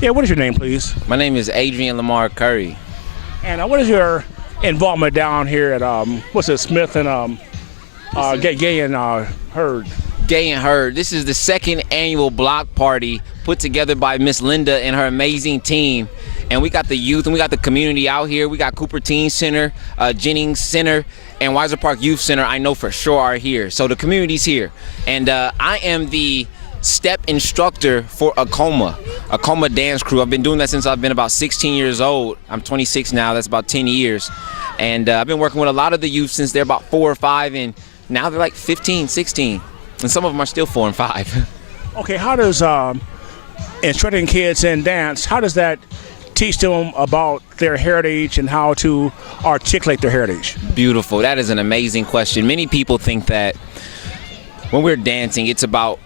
Yeah, what is your name, please? My name is Adrian Lemarr Curry. And what is your involvement down here at what's it, Smith and Gay and Hurd? Gay and Hurd. This is the second annual block party put together by Miss Linda and her amazing team. And we got the youth and we got the community out here. We got Cooper Teen Center, Jennings Center, and Weiser Park Youth Center, I know for sure, are here. So the community's here. And I am the step instructor for Acoma dance crew. I've been doing that since I've been about 16 years old. I'm 26 now, that's about 10 years. And I've been working with a lot of the youth since they're about 4 or 5, and now they're like 15, 16. And some of them are still 4 and 5. Okay, how does instructing kids in dance, how does that teach them about their heritage and how to articulate their heritage? Beautiful. That is an amazing question. Many people think that when we're dancing, it's about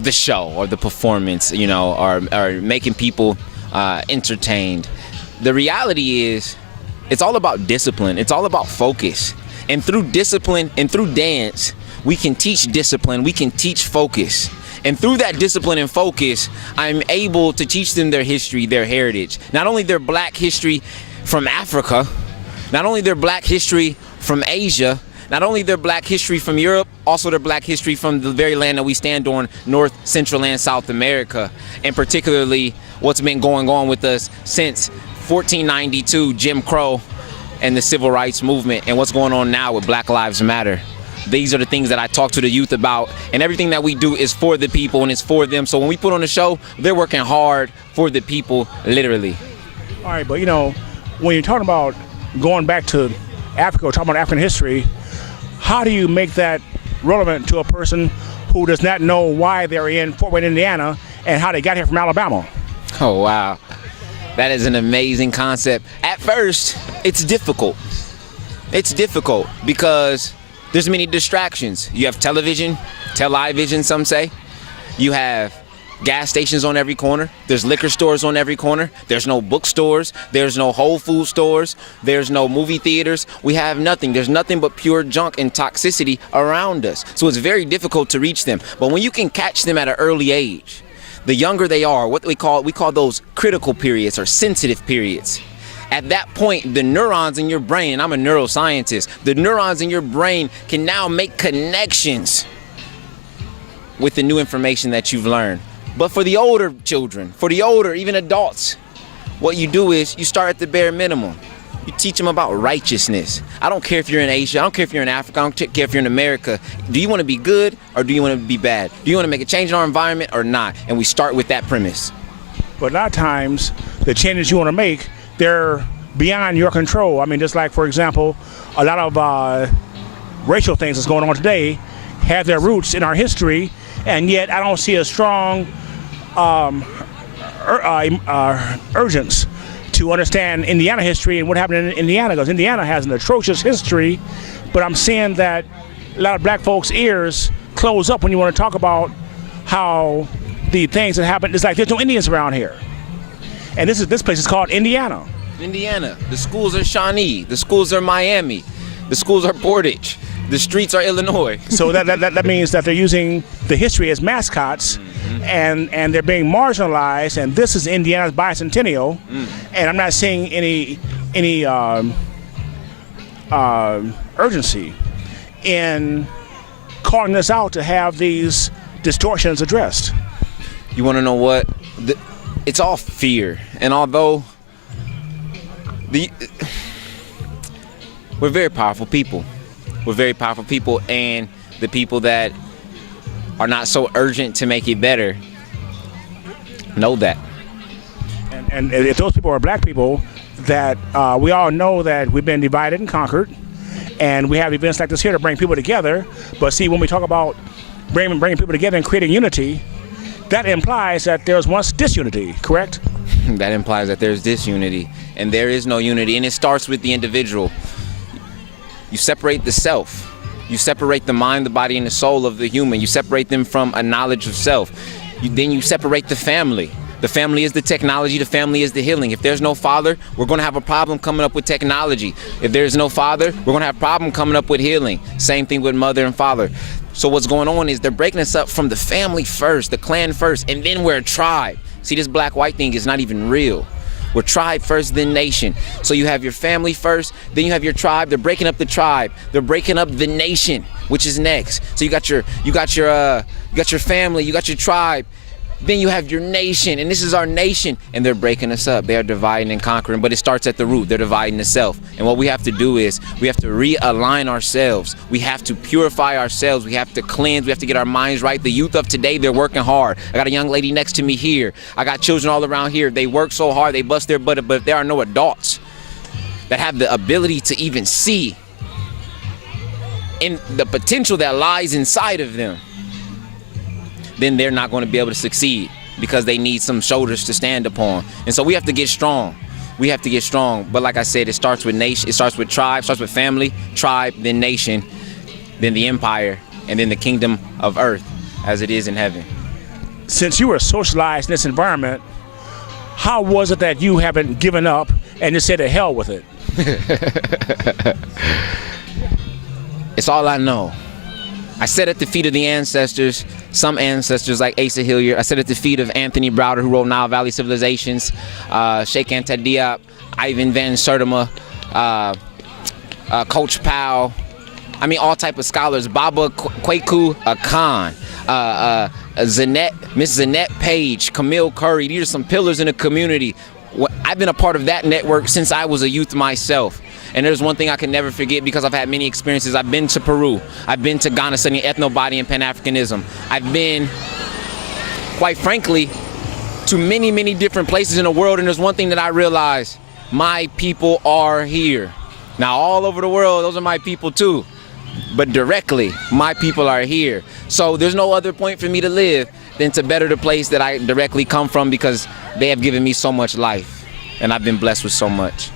the show or the performance, you know, or making people entertained. The reality is, it's all about discipline. It's all about focus. And through discipline and through dance, we can teach discipline, we can teach focus. And through that discipline and focus, I'm able to teach them their history, their heritage. Not only their black history from Africa, not only their black history from Asia, not only their black history from Europe, also their black history from the very land that we stand on, North, Central, and South America, and particularly what's been going on with us since 1492, Jim Crow, and the Civil Rights Movement, and what's going on now with Black Lives Matter. These are the things that I talk to the youth about, and everything that we do is for the people and it's for them. So when we put on a show, they're working hard for the people, literally. All right, but you know, when you're talking about going back to Africa, or talking about African history, how do you make that relevant to a person who does not know why they're in Fort Wayne, Indiana, and how they got here from Alabama? Oh, wow. That is an amazing concept. At first, it's difficult. It's difficult because there's many distractions. You have television, television, some say. You have gas stations on every corner. There's liquor stores on every corner. There's no bookstores. There's no Whole Food stores. There's no movie theaters. We have nothing. There's nothing but pure junk and toxicity around us. So it's very difficult to reach them. But when you can catch them at an early age, the younger they are, what we call those critical periods or sensitive periods. At that point, the neurons in your brain, and I'm a neuroscientist, the neurons in your brain can now make connections with the new information that you've learned. But for the older children, for the older, even adults, what you do is you start at the bare minimum. You teach them about righteousness. I don't care if you're in Asia, I don't care if you're in Africa, I don't care if you're in America. Do you want to be good or do you want to be bad? Do you want to make a change in our environment or not? And we start with that premise. But a lot of times, the changes you want to make, they're beyond your control. I mean, just like, for example, a lot of racial things that's going on today have their roots in our history, and yet I don't see a strong urgence to understand Indiana history and what happened in Indiana, because Indiana has an atrocious history, but I'm seeing that a lot of black folks' ears close up when you want to talk about how the things that happened. It's like there's no Indians around here. And this place is called Indiana. Indiana. The schools are Shawnee. The schools are Miami. The schools are Portage. The streets are Illinois. So that means that they're using the history as mascots, and they're being marginalized. And this is Indiana's bicentennial, and I'm not seeing any urgency in calling this out to have these distortions addressed. You want to know what? It's all fear, and although we're very powerful people. We're very powerful people, and the people that are not so urgent to make it better know that. And if those people are black people, that we all know that we've been divided and conquered, and we have events like this here to bring people together. But see, when we talk about bringing people together and creating unity, that implies that there's once disunity, correct? That implies that there's disunity, and there is no unity, and it starts with the individual. You separate the self. You separate the mind, the body, and the soul of the human. You separate them from a knowledge of self. Then you separate the family. The family is the technology, the family is the healing. If there's no father, we're gonna have a problem coming up with technology. If there's no father, we're gonna have a problem coming up with healing. Same thing with mother and father. So what's going on is they're breaking us up from the family first, the clan first, and then we're a tribe. See, this black-white thing is not even real. We're tribe first, then nation. So you have your family first, then you have your tribe. They're breaking up the tribe. They're breaking up the nation, which is next. So you got your family, you got your tribe, then you have your nation, and this is our nation, and they're breaking us up. They are dividing and conquering, but it starts at the root. They're dividing the self. And what we have to do is we have to realign ourselves. We have to purify ourselves. We have to cleanse. We have to get our minds right. The youth of today, they're working hard. I got a young lady next to me here. I got children all around here. They work so hard, they bust their butt, but there are no adults that have the ability to even see in the potential that lies inside of them. Then they're not going to be able to succeed because they need some shoulders to stand upon. And so we have to get strong. We have to get strong. But like I said, it starts with nation, it starts with tribe, starts with family, tribe, then nation, then the empire, and then the kingdom of earth as it is in heaven. Since you were socialized in this environment, how was it that you haven't given up and just said to hell with it? It's all I know. I sat at the feet of the ancestors, some ancestors like Asa Hilliard. I sat at the feet of Anthony Browder, who wrote Nile Valley Civilizations, Sheikh Anta Diop, Ivan Van Sertima, Coach Powell. I mean, all type of scholars. Baba Kwaku Khan, Miss Zanette Page, Camille Curry. These are some pillars in the community. I've been a part of that network since I was a youth myself. And there's one thing I can never forget because I've had many experiences. I've been to Peru. I've been to Ghana studying ethnobody and Pan-Africanism. I've been, quite frankly, to many, many different places in the world. And there's one thing that I realized: my people are here. Now, all over the world, those are my people too. But directly, my people are here. So there's no other point for me to live than to better the place that I directly come from, because they have given me so much life. And I've been blessed with so much.